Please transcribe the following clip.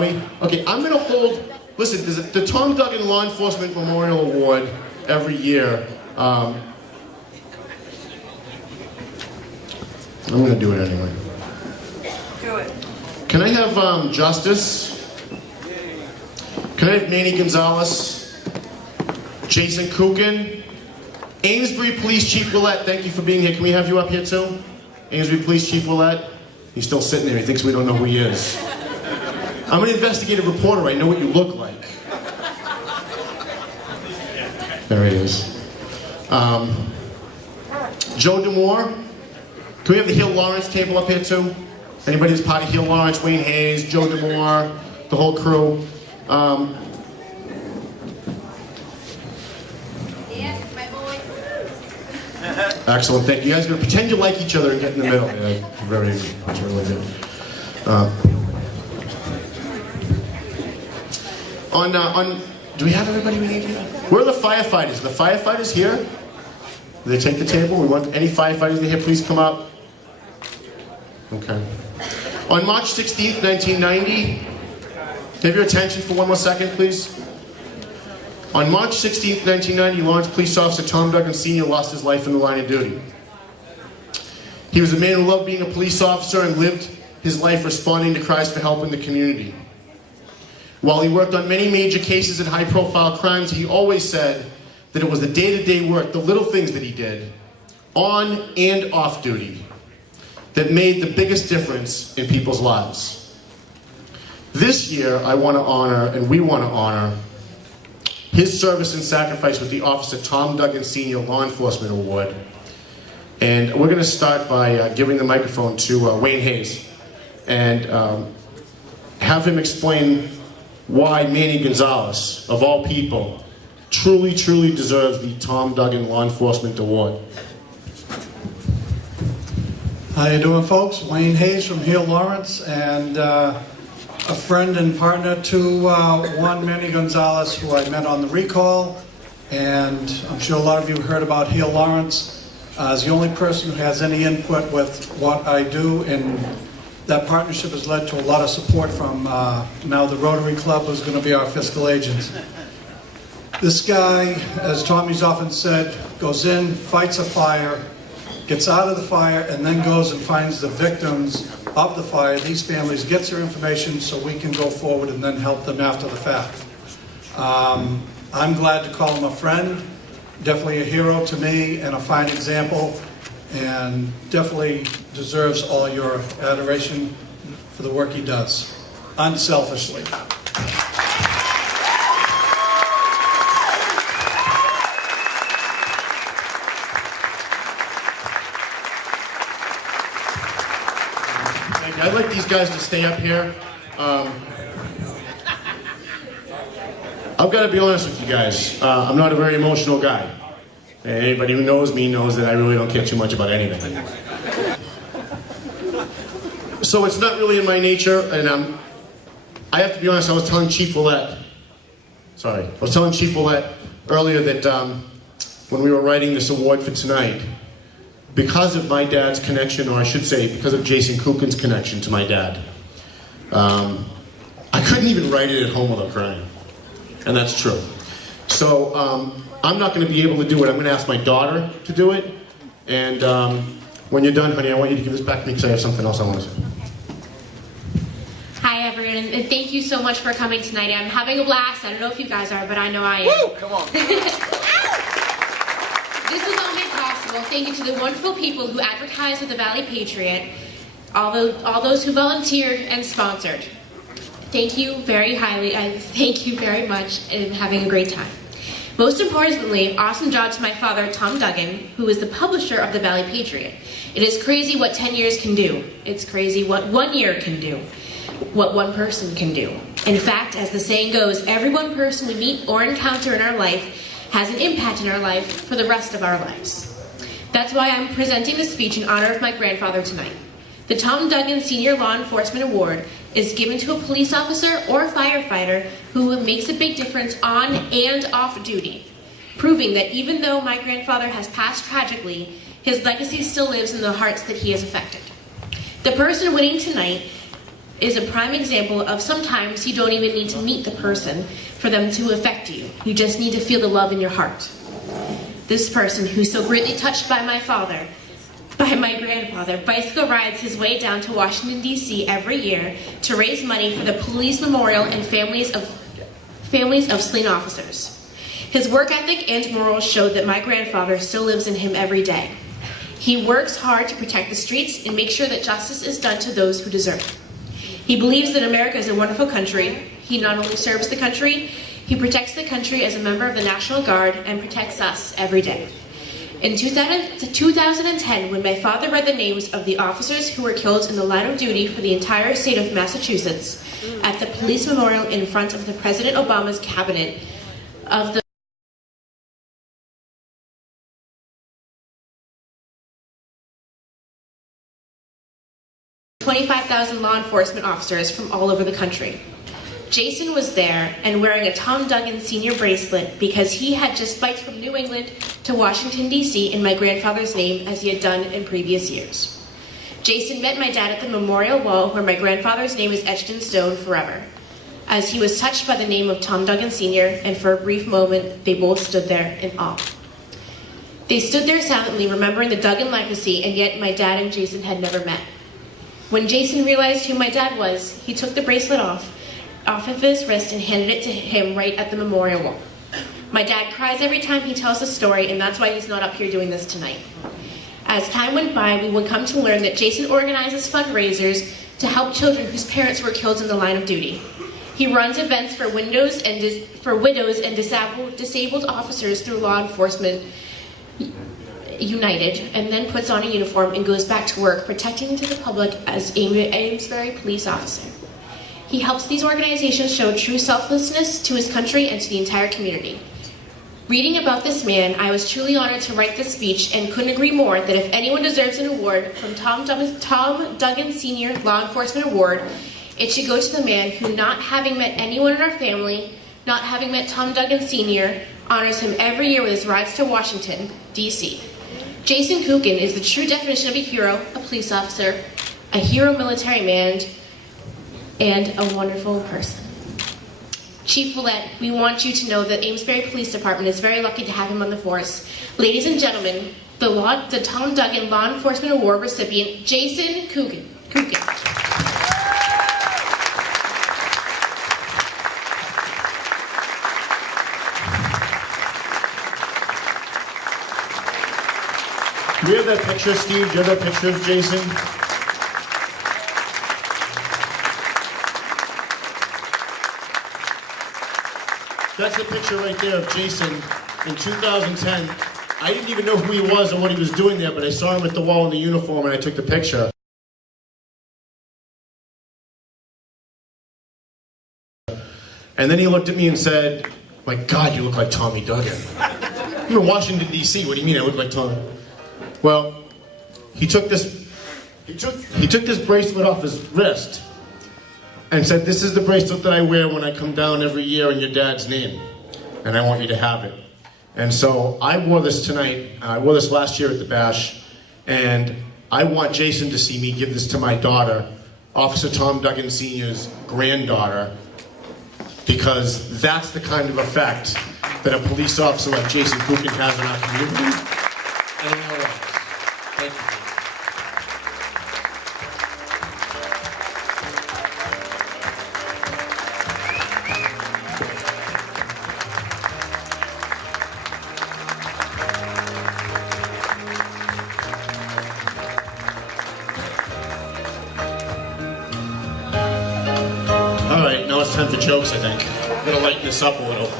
Okay, I'm going to hold, listen, there's the Tom Duggan Law Enforcement Memorial Award every year. I'm going to do it anyway. Do it. Can I have Justice? Can I have Manny Gonzalez? Jason Kooken? Amesbury Police Chief Willett, thank you for being here. Can we have you up here too? Amesbury Police Chief Willett? He's still sitting there, he thinks we don't know who he is. I'm an investigative reporter, I know what you look like. There he is. Joe Demore? Can we have the Hill Lawrence table up here too? Anybody who's part of Hill Lawrence, Wayne Hayes, Joe Demore, the whole crew. Excellent, thank you. You guys are going to pretend you like each other and get in the middle. Yeah, that's really good. Do we have everybody we need here? Where are the firefighters? Are the firefighters here? Do they take the table? We want any firefighters here, please come up. Okay. On March 16th, 1990, have your attention for one more second, please. On March 16th, 1990, Lawrence Police Officer Tom Duggan Sr. lost his life in the line of duty. He was a man who loved being a police officer and lived his life responding to cries for help in the community. While he worked on many major cases and high-profile crimes, he always said that it was the day-to-day work, the little things that he did, on and off duty, that made the biggest difference in people's lives. This year, I want to honor, and we want to honor, his service and sacrifice with the Officer Tom Duggan Sr. Law Enforcement Award. And we're going to start by giving the microphone to Wayne Hayes and have him explain why Manny Gonzalez, of all people, truly, truly deserves the Tom Duggan Law Enforcement Award. How you doing, folks? Wayne Hayes from Hill Lawrence, and a friend and partner to Juan Manny Gonzalez, who I met on the recall, and I'm sure a lot of you heard about Hill Lawrence as the only person who has any input with what I do, and that partnership has led to a lot of support from now the Rotary Club, who's going to be our fiscal agents. This guy, as Tommy's often said, goes in, fights a fire, gets out of the fire, and then goes and finds the victims of the fire, these families, gets their information so we can go forward and then help them after the fact. I'm glad to call him a friend, definitely a hero to me and a fine example, and definitely deserves all your adoration for the work he does, unselfishly. I'd like these guys to stay up here. I've got to be honest with you guys. I'm not a very emotional guy. And anybody who knows me knows that I really don't care too much about anything. So it's not really in my nature, and I have to be honest, I was telling Chief Willett earlier that when we were writing this award for tonight, because of my dad's connection, or I should say, because of Jason Kooken's connection to my dad, I couldn't even write it at home without crying. And that's true. So I'm not going to be able to do it. I'm going to ask my daughter to do it. And when you're done, honey, I want you to give this back to me because I have something else I want to say. Hi, everyone, and thank you so much for coming tonight. I'm having a blast. I don't know if you guys are, but I know I am. Woo! Come on. This was all made possible. Thank you to the wonderful people who advertised with the Valley Patriot, all those who volunteered and sponsored. Thank you very highly. I thank you very much, and having a great time. Most importantly, awesome job to my father, Tom Duggan, who is the publisher of the Valley Patriot. It is crazy what 10 years can do. It's crazy what 1 year can do, what one person can do. In fact, as the saying goes, every one person we meet or encounter in our life has an impact in our life for the rest of our lives. That's why I'm presenting this speech in honor of my grandfather tonight. The Tom Duggan Sr. Law Enforcement Award is given to a police officer or firefighter who makes a big difference on and off duty, proving that even though my grandfather has passed tragically, his legacy still lives in the hearts that he has affected. The person winning tonight is a prime example of sometimes you don't even need to meet the person for them to affect you. You just need to feel the love in your heart. This person, who's so greatly touched by my grandfather, bicycle rides his way down to Washington, D.C. every year to raise money for the police memorial and families of slain officers. His work ethic and morals showed that my grandfather still lives in him every day. He works hard to protect the streets and make sure that justice is done to those who deserve it. He believes that America is a wonderful country. He not only serves the country, he protects the country as a member of the National Guard and protects us every day. In 2010, when my father read the names of the officers who were killed in the line of duty for the entire state of Massachusetts at the police memorial in front of the President Obama's cabinet of the 25,000 law enforcement officers from all over the country. Jason was there and wearing a Tom Duggan Sr. bracelet because he had just biked from New England to Washington, D.C. in my grandfather's name as he had done in previous years. Jason met my dad at the memorial wall where my grandfather's name is etched in stone forever. As he was touched by the name of Tom Duggan Sr., and for a brief moment, they both stood there in awe. They stood there silently, remembering the Duggan legacy, and yet my dad and Jason had never met. When Jason realized who my dad was, he took the bracelet off of his wrist and handed it to him right at the memorial wall. My dad cries every time he tells the story, and that's why he's not up here doing this tonight. As time went by, we would come to learn that Jason organizes fundraisers to help children whose parents were killed in the line of duty. He runs events for widows and disabled officers through Law Enforcement United, and then puts on a uniform and goes back to work protecting to the public as Amesbury police officer. He helps these organizations show true selflessness to his country and to the entire community. Reading about this man, I was truly honored to write this speech and couldn't agree more that if anyone deserves an award from Tom Duggan Sr. Law Enforcement Award, it should go to the man who, not having met anyone in our family, not having met Tom Duggan Sr., honors him every year with his rides to Washington, D.C. Jason Kooken is the true definition of a hero, a police officer, a hero military man, and a wonderful person. Chief Willett, we want you to know that Amesbury Police Department is very lucky to have him on the force. Ladies and gentlemen, the Tom Duggan Law Enforcement Award recipient, Jason Kooken. Do we have that picture, Steve? Do you have that picture of Jason? That's the picture right there of Jason in 2010. I didn't even know who he was or what he was doing there, but I saw him at the wall in the uniform and I took the picture. And then he looked at me and said, "My God, you look like Tommy Duggan." I'm in Washington, D.C. What do you mean I look like Tommy? Well, he took this bracelet off his wrist and said, "This is the bracelet that I wear when I come down every year in your dad's name, and I want you to have it." And so I wore this tonight. I wore this last year at the bash, and I want Jason to see me give this to my daughter, Officer Tom Duggan Sr.'s granddaughter, because that's the kind of effect that a police officer like Jason Kooken has in our community. And nowhere else. Thank you. All right, now it's time for jokes, I think. I'm gonna lighten this up a little.